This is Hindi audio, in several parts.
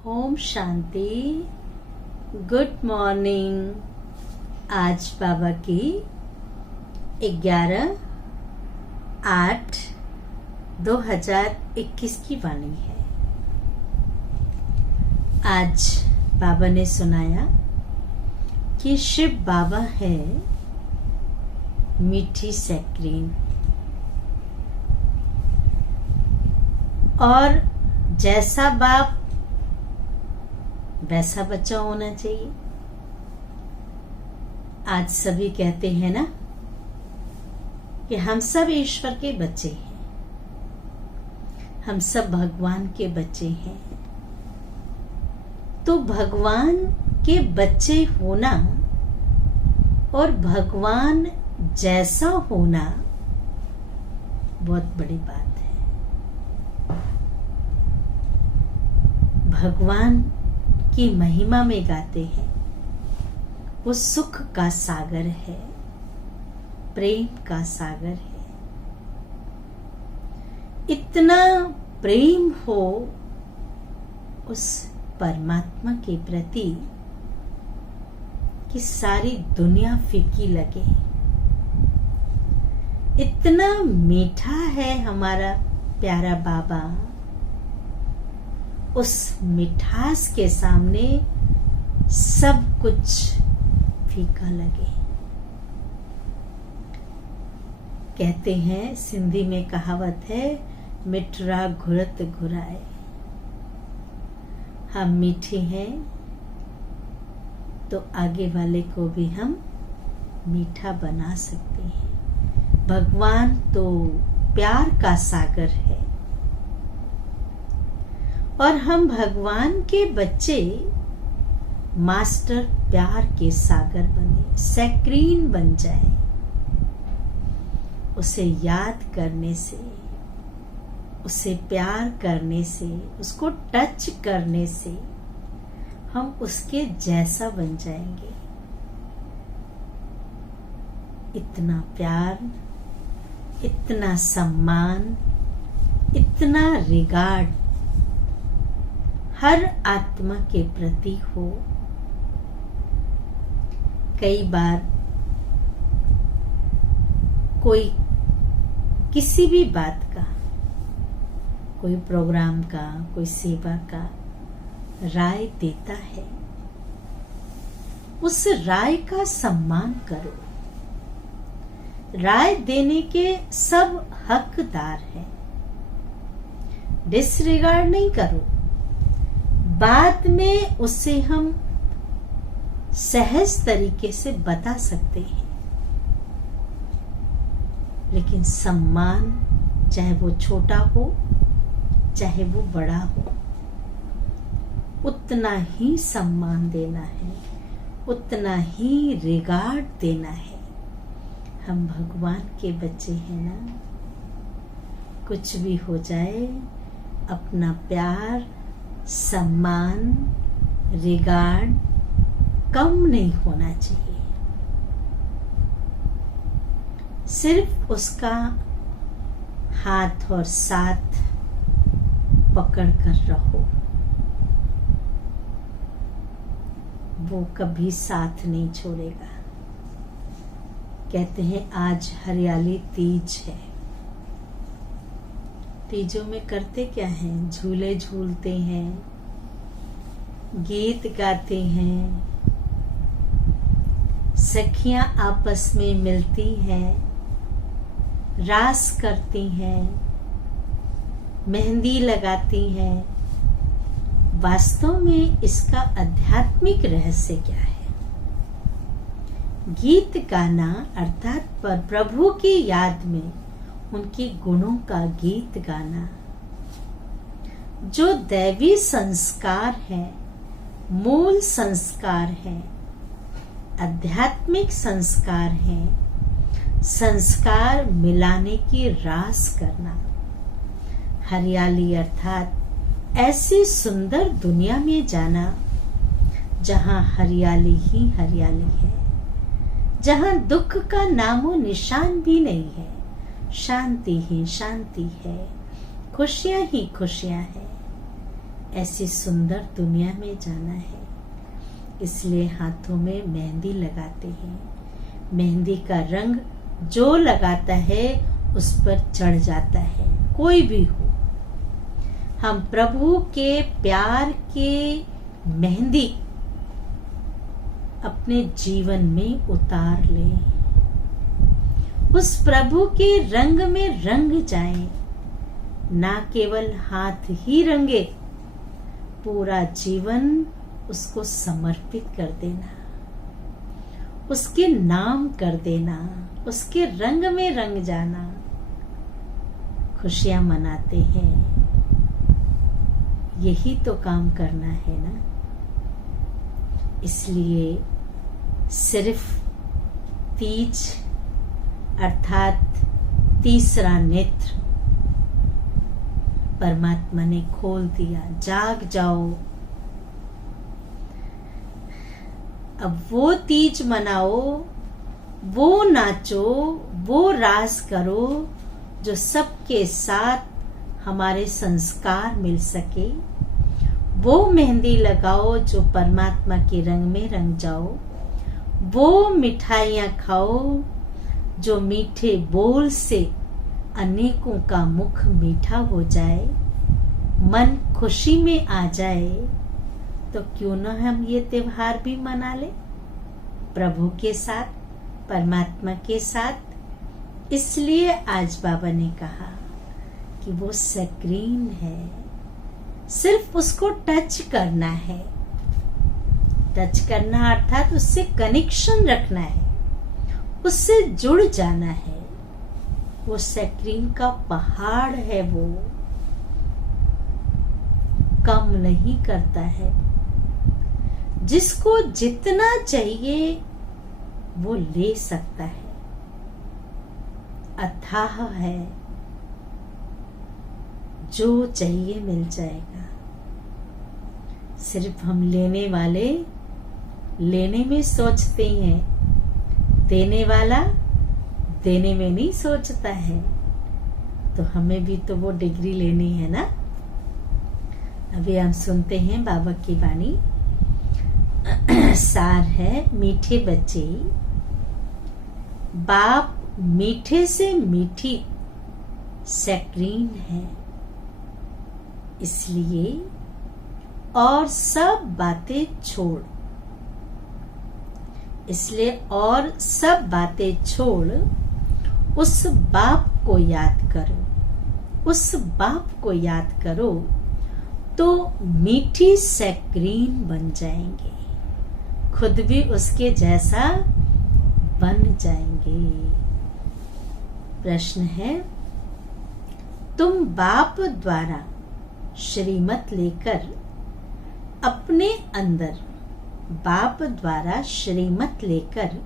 ओम शांति। Good morning. आज बाबा की 11/8/2021 की वाणी है। आज बाबा ने सुनाया कि शिव बाबा है मीठी सैक्रीन और जैसा बाप वैसा बच्चा होना चाहिए। आज सभी कहते हैं ना कि हम सब ईश्वर के बच्चे हैं, हम सब भगवान के बच्चे हैं। तो भगवान के बच्चे होना और भगवान जैसा होना बहुत बड़ी बात है। भगवान की महिमा में गाते हैं, वो सुख का सागर है, प्रेम का सागर है। इतना प्रेम हो उस परमात्मा के प्रति कि सारी दुनिया फीकी लगे। इतना मीठा है हमारा प्यारा बाबा, उस मिठास के सामने सब कुछ फीका लगे। कहते हैं, सिंधी में कहावत है, मिठरा घुरत घुराए। हम मीठे हैं तो आगे वाले को भी हम मीठा बना सकते हैं। भगवान तो प्यार का सागर है और हम भगवान के बच्चे मास्टर प्यार के सागर बने, सैक्रीन बन जाए। उसे याद करने से, उसे प्यार करने से, उसको टच करने से हम उसके जैसा बन जाएंगे। इतना प्यार, इतना सम्मान, इतना रिगार्ड हर आत्मा के प्रति हो। कई बार कोई किसी भी बात का, कोई प्रोग्राम का, कोई सेवा का राय देता है, उस राय का सम्मान करो। राय देने के सब हकदार हैं, डिसरिगार्ड नहीं करो। बाद में उसे हम सहज तरीके से बता सकते हैं, लेकिन सम्मान, चाहे वो छोटा हो चाहे वो बड़ा हो, उतना ही सम्मान देना है, उतना ही रिगार्ड देना है। हम भगवान के बच्चे हैं ना। कुछ भी हो जाए, अपना प्यार, सम्मान, रिगार्ड कम नहीं होना चाहिए। सिर्फ उसका हाथ और साथ पकड़ कर रहो, वो कभी साथ नहीं छोड़ेगा। कहते हैं आज हरियाली तीज है। तीजों में करते क्या हैं? झूले झूलते हैं, गीत गाते हैं, सखियां आपस में मिलती हैं, रास करती हैं, मेहंदी लगाती हैं। वास्तव में इसका आध्यात्मिक रहस्य क्या है? गीत गाना अर्थात प्रभु की याद में उनके गुणों का गीत गाना, जो दैवी संस्कार है, मूल संस्कार है, आध्यात्मिक संस्कार है। संस्कार मिलाने की रास करना। हरियाली अर्थात ऐसी सुंदर दुनिया में जाना जहां हरियाली ही हरियाली है, जहां दुख का नामो निशान भी नहीं है, शांति ही शांति है, खुशियां ही खुशियां हैं। ऐसी सुंदर दुनिया में जाना है, इसलिए हाथों में मेहंदी लगाते हैं। मेहंदी का रंग जो लगाता है उस पर चढ़ जाता है, कोई भी हो। हम प्रभु के प्यार के मेहंदी अपने जीवन में उतार लें, उस प्रभु के रंग में रंग जाएं। ना केवल हाथ ही रंगे, पूरा जीवन उसको समर्पित कर देना, उसके नाम कर देना, उसके रंग में रंग जाना। खुशियां मनाते हैं, यही तो काम करना है ना। इसलिए सिर्फ तीज अर्थात तीसरा नेत्र परमात्मा ने खोल दिया। जाग जाओ, अब वो तीज मनाओ, वो नाचो, वो रास करो जो सबके साथ हमारे संस्कार मिल सके। वो मेहंदी लगाओ जो परमात्मा के रंग में रंग जाओ। वो मिठाइयाँ खाओ जो मीठे बोल से अनेकों का मुख मीठा हो जाए, मन खुशी में आ जाए। तो क्यों न हम ये त्योहार भी मना ले प्रभु के साथ, परमात्मा के साथ। इसलिए आज बाबा ने कहा कि वो स्क्रीन है, सिर्फ उसको टच करना है। टच करना अर्थात उससे कनेक्शन रखना है, उससे जुड़ जाना है। वो स्क्रीन का पहाड़ है, वो कम नहीं करता है। जिसको जितना चाहिए वो ले सकता है, अथाह है, जो चाहिए मिल जाएगा। सिर्फ हम लेने वाले लेने में सोचते हैं, देने वाला देने में नहीं सोचता है। तो हमें भी तो वो डिग्री लेनी है ना। अभी हम सुनते हैं बाबा की वाणी। सार है, मीठे बच्चे, बाप मीठे से मीठी स्क्रीन है। इसलिए और सब बातें छोड़, इसलिए और सब बातें छोड़ उस बाप को याद करो। उस बाप को याद करो तो मीठी स्क्रीन बन जाएंगे, खुद भी उसके जैसा बन जाएंगे। प्रश्न है, तुम बाप द्वारा श्रीमत लेकर अपने अंदर, बाप द्वारा श्रीमत लेकर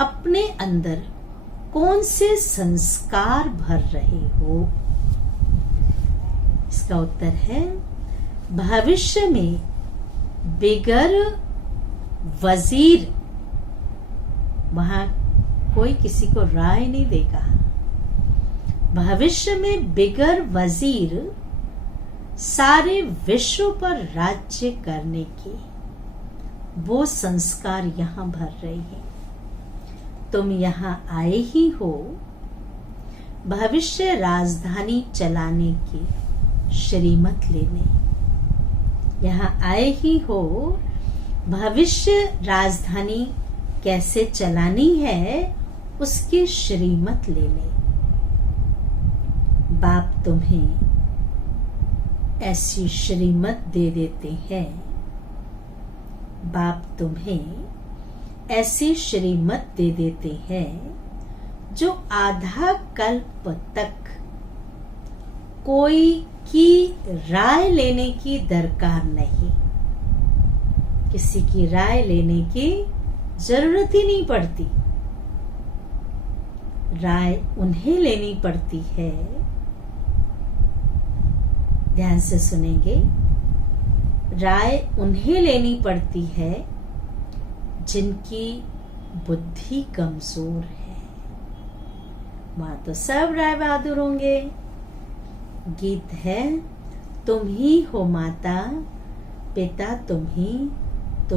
अपने अंदर कौन से संस्कार भर रहे हो? इसका उत्तर है, भविष्य में बिगर वजीर, वहां कोई किसी को राय नहीं देगा। भविष्य में बिगर वजीर सारे विश्व पर राज्य करने के वो संस्कार यहां भर रहे हैं। तुम यहां आए ही हो भविष्य राजधानी चलाने की श्रीमत लेने। यहां आए ही हो भविष्य राजधानी कैसे चलानी है उसकी श्रीमत लेने। बाप तुम्हें ऐसी श्रीमत दे देते हैं, बाप तुम्हें ऐसी श्रीमत दे देते हैं जो आधा कल्प तक कोई की राय लेने की दरकार नहीं। किसी की राय लेने की जरूरत ही नहीं पड़ती। राय उन्हें लेनी पड़ती है, ध्यान से सुनेंगे, राय उन्हें लेनी पड़ती है जिनकी बुद्धि कमजोर है। वहां तो सब राय बहादुर होंगे। गीत है, तुम ही हो माता पिता, तुम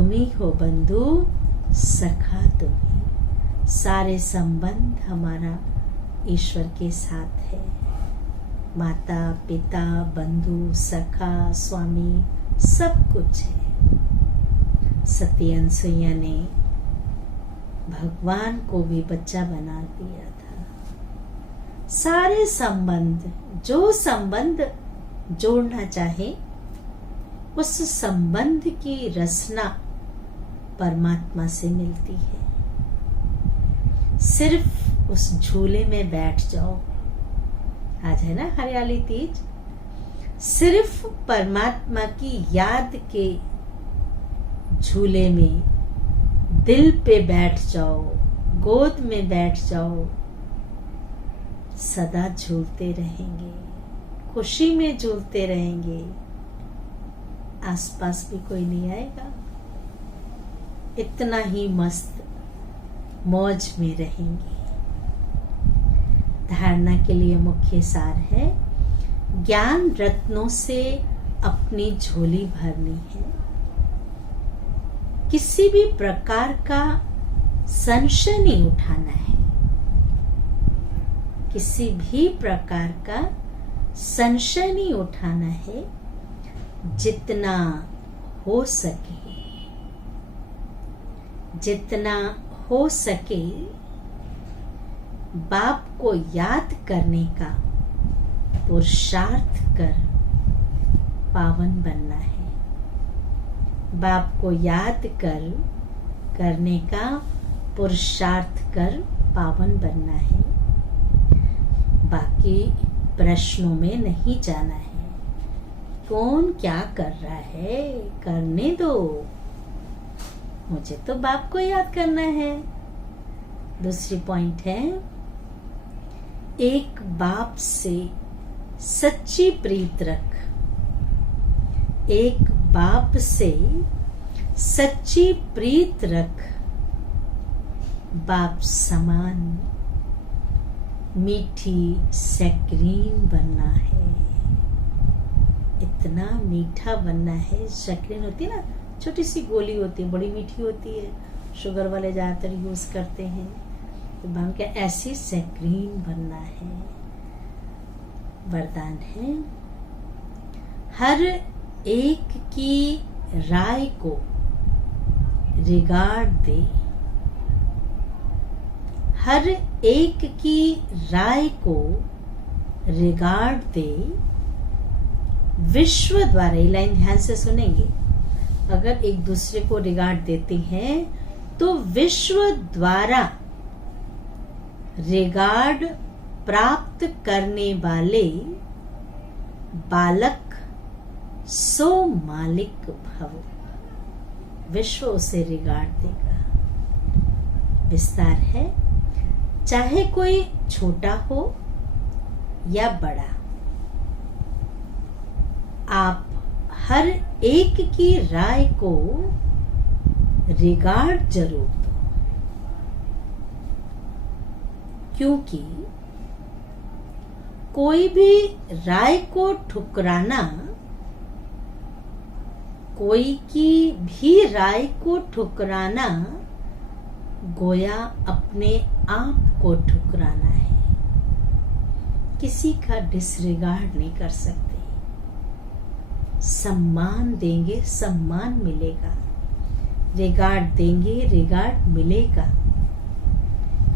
ही हो बंधु सखा, तुम ही। सारे संबंध हमारा ईश्वर के साथ है। माता पिता बंधु सखा स्वामी सब कुछ है। सती अनसुईया ने भगवान को भी बच्चा बना दिया था। सारे संबंध, जो संबंध जोड़ना चाहे उस संबंध की रचना परमात्मा से मिलती है। सिर्फ उस झूले में बैठ जाओ। आज है ना हरियाली तीज। सिर्फ परमात्मा की याद के झूले में दिल पे बैठ जाओ, गोद में बैठ जाओ, सदा झूलते रहेंगे, खुशी में झूलते रहेंगे। आसपास भी कोई नहीं आएगा, इतना ही मस्त मौज में रहेंगे। धारणा के लिए मुख्य सार है, ज्ञान रत्नों से अपनी झोली भरनी है। किसी भी प्रकार का संशय नहीं उठाना है। किसी भी प्रकार का संशय नहीं उठाना है। जितना हो सके बाप को याद करने का पुरुषार्थ कर पावन बनना है। बाप को याद करने का पुरुषार्थ कर पावन बनना है। बाकी प्रश्नों में नहीं जाना है। कौन क्या कर रहा है, करने दो, मुझे तो बाप को याद करना है। दूसरी पॉइंट है, एक बाप से सच्ची प्रीत रख। एक बाप से सच्ची प्रीत रख। बाप समान मीठी सैक्रीन बनना है। इतना मीठा बनना है। सैक्रीन होती है ना, छोटी सी गोली होती है, बड़ी मीठी होती है, शुगर वाले ज्यादातर यूज करते हैं। तो बाप क्या ऐसी सैक्रीन बनना है। वरदान है, हर एक की राय को रिगार्ड दे। हर एक की राय को रिगार्ड दे। विश्व द्वारा, ये लाइन ध्यान से सुनेंगे, अगर एक दूसरे को रिगार्ड देते हैं तो विश्व द्वारा रिगार्ड प्राप्त करने वाले बालक सो मालिक भव। विश्व उसे रिगार्ड देगा। विस्तार है, चाहे कोई छोटा हो या बड़ा, आप हर एक की राय को रिगार्ड जरूर दो। क्योंकि कोई भी राय को ठुकराना, कोई की भी राय को ठुकराना गोया अपने आप को ठुकराना है। किसी का डिसरिगार्ड नहीं कर सकते। सम्मान देंगे, सम्मान मिलेगा। रिगार्ड देंगे, रिगार्ड मिलेगा।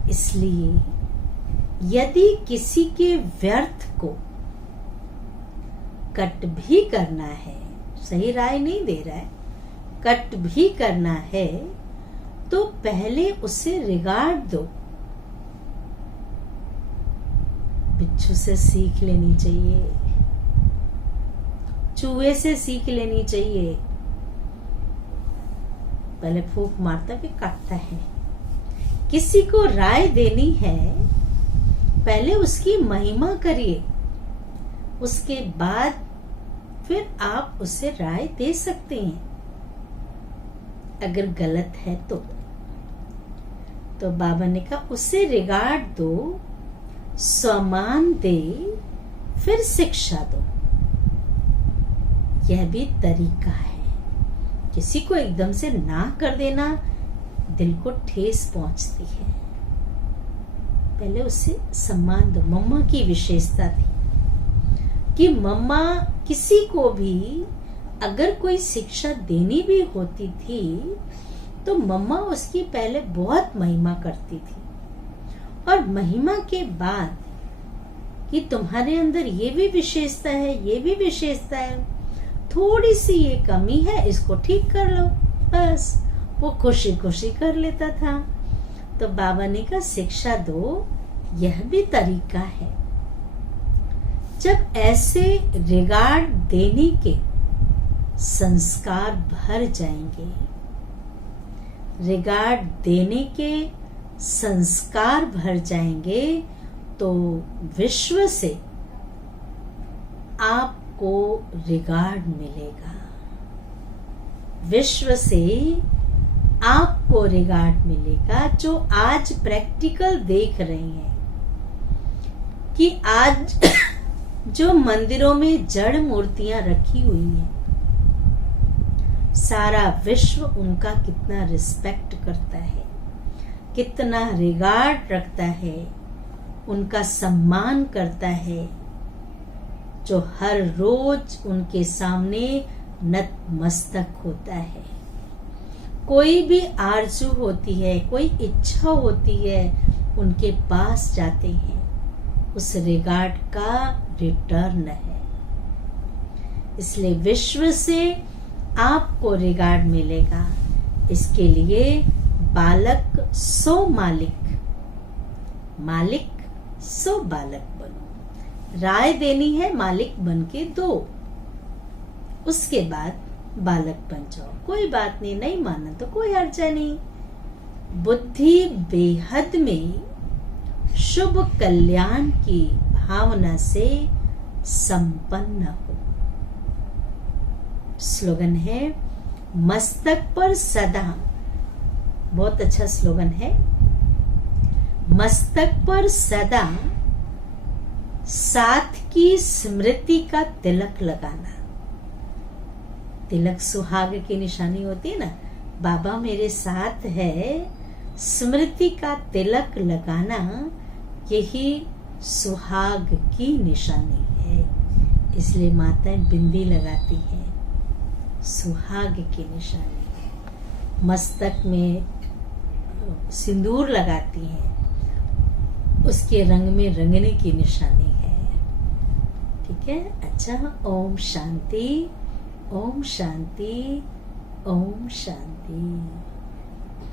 इसलिए यदि किसी के व्यर्थ को कट भी करना है, सही राय नहीं दे रहा है, कट भी करना है, तो पहले उसे रिगार्ड दो। बिच्छू से सीख लेनी चाहिए, चूहे से सीख लेनी चाहिए। पहले फूंक मारता फिर काटता है। किसी को राय देनी है, पहले उसकी महिमा करिए, उसके बाद फिर आप उसे राय दे सकते हैं। अगर गलत है तो बाबा ने कहा उसे रिगार्ड दो, सम्मान दे, फिर शिक्षा दो। यह भी तरीका है। किसी को एकदम से ना कर देना दिल को ठेस पहुंचती है। पहले उससे सम्मान दो। मम्मा की विशेषता थी कि मम्मा किसी को भी अगर कोई शिक्षा देनी भी होती थी तो मम्मा उसकी पहले बहुत महिमा करती थी, और महिमा के बाद कि तुम्हारे अंदर ये भी विशेषता है, ये भी विशेषता है, थोड़ी सी ये कमी है, इसको ठीक कर लो, बस वो खुशी खुशी कर लेता था। तो बाबा ने कहा शिक्षा दो, यह भी तरीका है। जब ऐसे रिगार्ड देने के संस्कार भर जाएंगे, रिगार्ड देने के संस्कार भर जाएंगे, तो विश्व से आपको रिगार्ड मिलेगा। विश्व से आपको रिगार्ड मिलेगा। जो आज प्रैक्टिकल देख रहे हैं कि आज जो मंदिरों में जड़ मूर्तियां रखी हुई हैं, सारा विश्व उनका कितना रिस्पेक्ट करता है, कितना रिगार्ड रखता है, उनका सम्मान करता है, जो हर रोज उनके सामने नतमस्तक होता है। कोई भी आरज़ू होती है, कोई इच्छा होती है, उनके पास जाते हैं, उस रिगार्ड का रिटर्न है। इसलिए विश्व से आपको रिगार्ड मिलेगा। इसके लिए बालक सो मालिक, मालिक सो बालक बनो। राय देनी है, मालिक बन के दो, उसके बाद बालक बन जाओ। कोई बात नहीं, नहीं माना तो कोई हर्जा नहीं। बुद्धि बेहद में शुभ कल्याण की भावना से संपन्न हो। स्लोगन है मस्तक पर सदा, बहुत अच्छा स्लोगन है। मस्तक पर सदा साथ की स्मृति का तिलक लगाना। तिलक सुहाग की निशानी होती है ना, बाबा मेरे साथ है, स्मृति का तिलक लगाना यही सुहाग की निशानी है। इसलिए माताएं बिंदी लगाती हैं, सुहाग की निशानी है। मस्तक में सिंदूर लगाती हैं, उसके रंग में रंगने की निशानी है। ठीक है, अच्छा। ओम शांति, ओम शांति, ओम शांति।